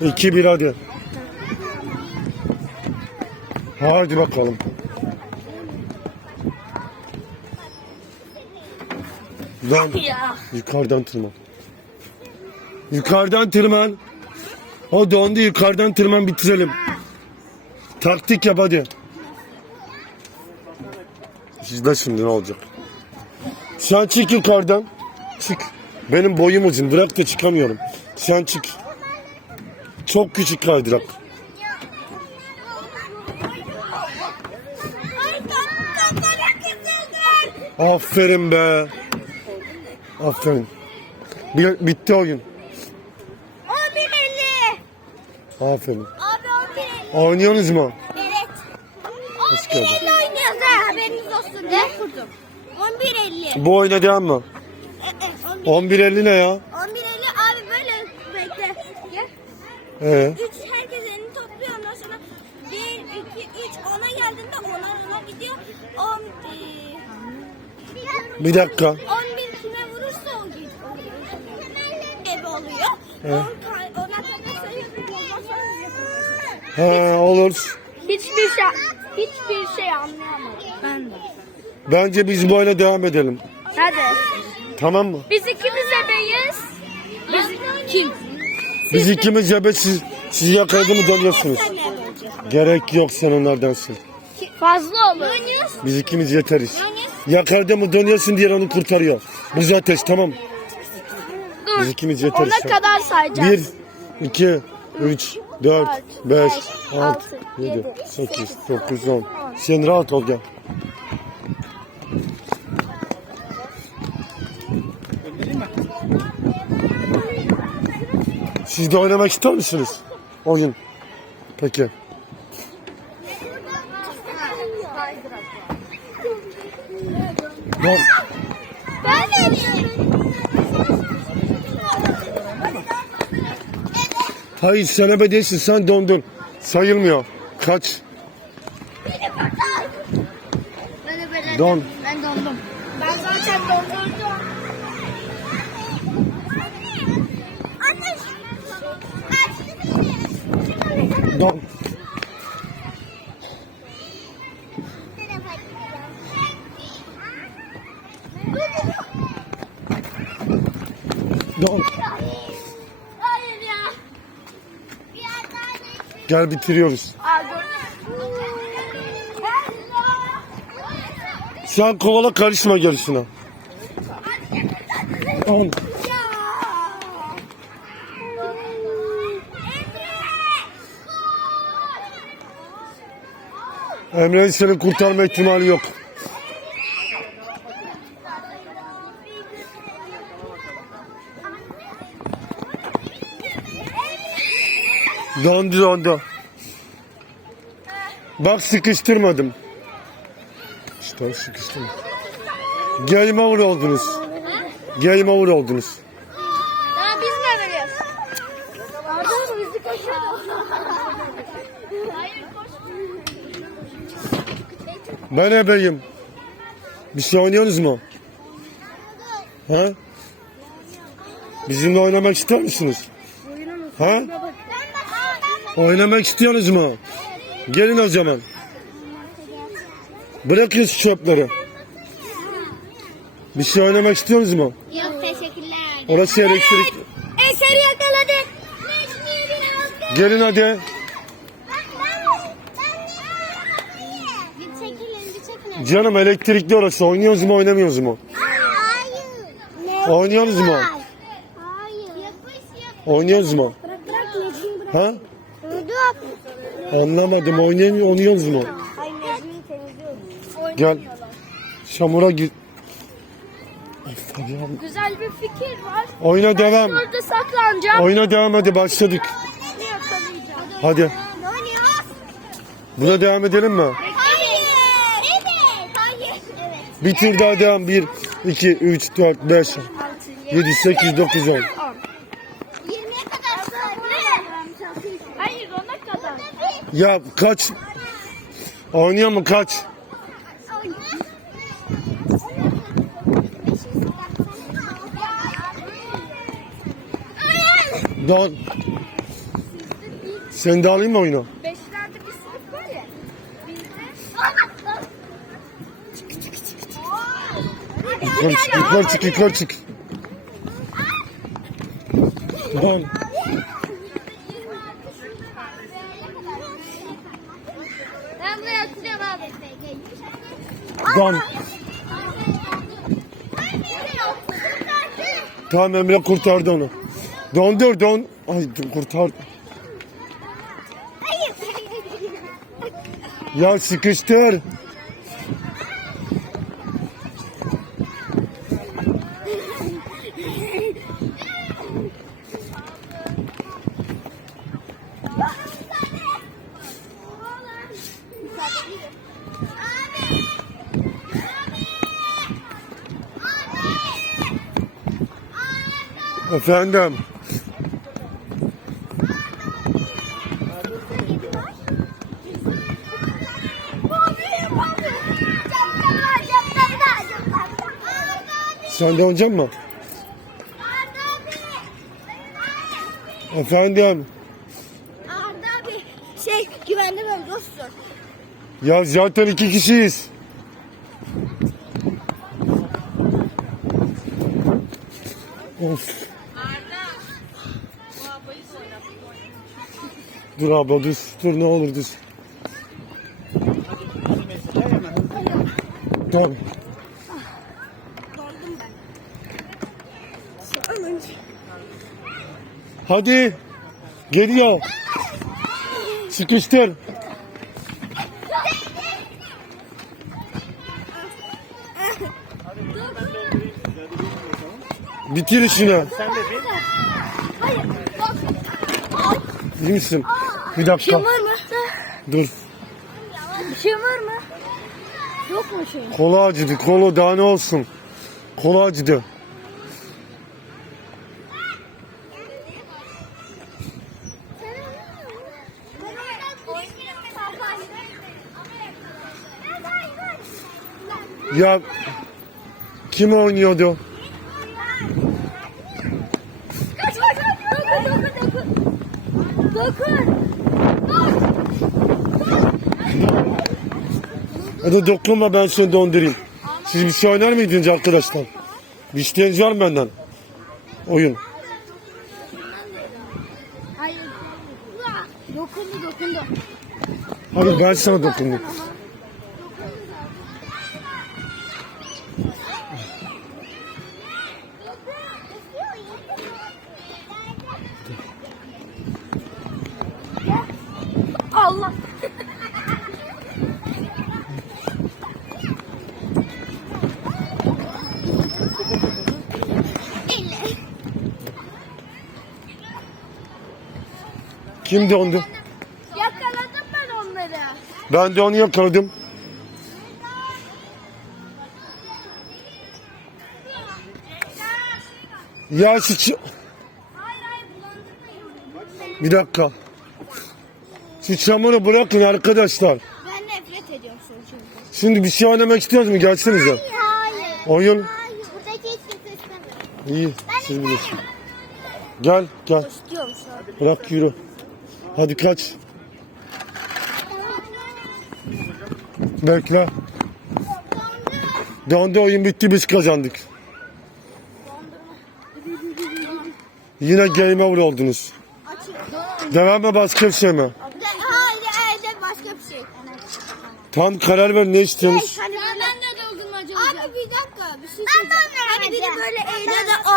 2 1 hadi. Hadi bakalım. Lan yukarıdan tırman. Yukarıdan tırman. O dondu yukarıdan tırman bitirelim. Taktik yap hadi. Sizde şimdi ne olacak? Sen çık yukarıdan. Çık. Benim boyum uzun. Bırak da çıkamıyorum. Sen çık. Çok küçük kaydırak. Aferin be. Aferin. Bir, bitti oyun. 11.50. Aferin. Abi 11.50. Oynuyorsunuz mu? Evet. Hoş geldin. 11.50 oynuyoruz ha haberiniz olsun. Ne kurdum? 11.50. Bu oyuna devam mı? Ee, 11. 11.50 ne ya? 11.50 abi böyle bekle. Gel. Ee, 3 herkes elini topluyor ondan sonra 1, 2, 3 ona geldiğinde ona ona gidiyor. 10, bir dakika. 11 kime vurursa o gidiyor. Ebe oluyor. 10 ka- ona kadar. He olur. Hiçbir şey hiçbir şey anlayamadım. Ben de. Bence biz oyuna devam edelim. Hadi. Tamam mı? Biz ikimiz ebeyiz. Biz kim? Biz ikimiz cebe siz, siz yakaladı mı dönüyorsunuz. Sen ne yapacaksın? Gerek yok sen onlardansın. Fazla olur. Biz ikimiz yeteriz. Yani Yakaladı mı dönüyorsun diğer onu kurtarıyor. Biz ateş tamam. dur. Biz ikimiz yeteriz. Ona kadar sayacağız. 1, 2, 3, 4, 5, 6, altı, 7, yedi, 8, 9, 10. Sen rahat ol gel. Siz de oynamak ister misiniz? Oyun. Peki. Don. Ben vereyim. Hayır sen ebe değilsin sen dondun. Sayılmıyor. Kaç? Ben. Don. Ben dondum. Ben zaten dondurdum. Don. Don. Gel bitiriyoruz. Sen kovala karışma gerisine. Don. Emre'nin seni kurtarma ihtimali yok. Dondu dondu. Bak sıkıştırmadım. İşte sıkıştırmadım. Game over oldunuz. Game over oldunuz. Ya biz ne veriyoruz? Arda mı bizi koşuyor? Hayır. Ben ebeyim. Bir şey oynuyorsunuz mu? Ha? Bizimle oynamak ister misiniz? Ha? Oynamak istiyorsunuz mu? Gelin o zaman. Bırakın şu çöpleri. Bir şey oynamak istiyorsunuz mu? Yok teşekkürler. Orası elektrik. Eseri yakaladık. Gelin hadi. Bir çekilin bir çekilin. Canım elektrikli orası. Oynuyoruz mu oynamıyoruz mu? Hayır. Oynuyoruz mu? Hayır. Yapış yap. Oynuyoruz mu? Bırak bırak Necmi bırak. Ha? Dur. Anlamadım. Oynayamıyor, oynuyoruz mu? Ay Necmi'yi temizliyoruz. Gel. Çamura. Ay, Fabian. Güzel bir fikir var. Oyuna devam. Burada saklanacağım. Oyuna devam hadi başladık. Ne yakalayacağım? Hadi. Ne oynuyoruz? Buna devam edelim mi? Hayır. Evet. Hayır. Daha devam. 1, 2, 3, 4, 5, 7, 8, 9, 10. 20'ye kadar söyle. Hayır ona kadar. Ya kaç? Oynuyor mu kaç? Don. Sen de alayım mı oyunu? Beşlerde bir sınıf var ya. Yukarı çık, yukarı çık, yukarı çık. Tamam. Ben buraya oturuyorum abi. Tamam. Tamam Emre kurtardı onu. Dondur don. Ay kurtar. Ya sıkıştır. Efendim. Sen de oynayacak mı? Efendim. Arda abi şey güvende ben dostum. Ya zaten iki kişiyiz. Of. Dur abla dur. Dur ne olur dur. Tamam. Hadi. Geliyor. Sıkıştır. Bitir işini. Hayır. İyi misin? Bir dakika. Var mı? Dur. Bir şey var mı? Yok mu şey? Kola acıdı. Kola daha ne olsun? Kola acıdı. Ya kim oynuyordu? Dokun dokun dokun. Dokun. Hadi dokunma ben seni dondurayım. Siz bir şey oynar mıydınız arkadaşlar? Bir isteğiniz var mı benden? Oyun. Hayır. Dokundu dokundu. Hadi ben sana dokundum. Kim dondu? Yakaladım ben onları. Ben de onu yakaladım. Ya Hayır hayır bulandırmayın. Bir dakika. Şu çamuru bırakın arkadaşlar. Ben nefret ediyorum çünkü. Şimdi bir şey oynamak istiyoruz mu? Gelsenize. Hayır. Oyun. Hayır buradaki hiç kimse istemiyor. İyi. Siz bilirsiniz. Gel gel. İstiyorum. Bırak yürü. Hadi kaç. Bekle. Dondu oyun bitti biz kazandık. Yine game over oldunuz. Devam mı başka bir şey mi? Hayır başka bir şey. Tam karar ver ne istiyorsunuz? Hani ben de doldurmaca Abi bir dakika bir şey söyleyeceğim. Hani biri böyle eğne de